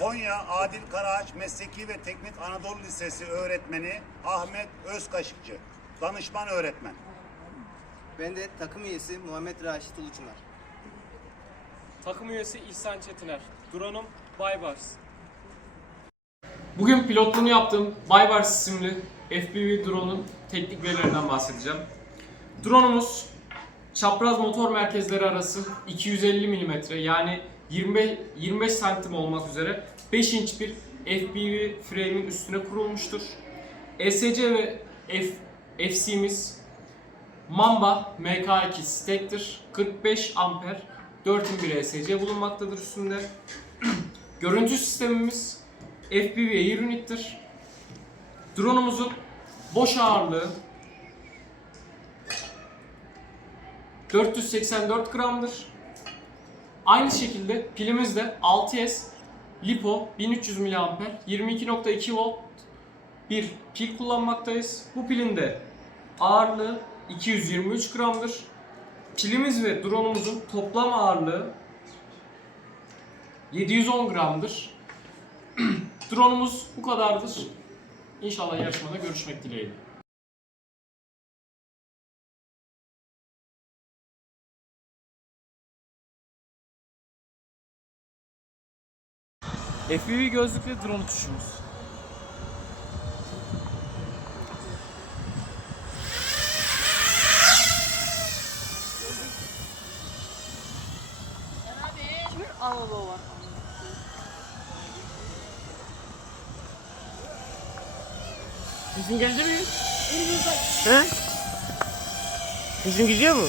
Konya Adil Karaağaç Mesleki ve Teknik Anadolu Lisesi öğretmeni Ahmet Özkaşıkçı. Danışman öğretmen. Ben de takım üyesi Muhammed Raşit Uluçunar. Takım üyesi İhsan Çetiner. Drone'um Baybars. Bugün pilotluğunu yaptığım Baybars isimli FPV drone'un teknik verilerinden bahsedeceğim. Drone'umuz çapraz motor merkezleri arası 250 mm yani 25, 25 santim olmak üzere 5 inç bir FPV frame'in üstüne kurulmuştur. ESC ve F, FC'miz Mamba MK2 stack'tir. 45 amper 4001 ESC bulunmaktadır üstünde. Görüntü sistemimiz FPV Air Unit'tir. Drone'umuzun boş ağırlığı 484 gramdır. Aynı şekilde pilimiz de 6S LiPo 1300 mAh 22.2 volt bir pil kullanmaktayız. Bu pilin de ağırlığı 223 gramdır. Pilimiz ve drone'umuzun toplam ağırlığı 710 gramdır. drone'umuz bu kadardır. İnşallah yarışmada görüşmek dileğiyle. FPV gözlükle drone uçuşumuz. Sesin geldi mi? He? Sesin gidiyor mu?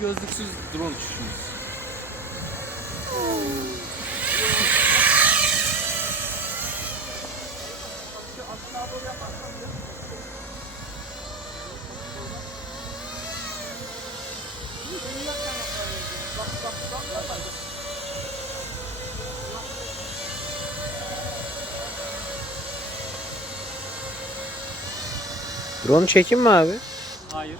Gözlüksüz drone uçuşumuz. Drone çekim mi abi? Hayır.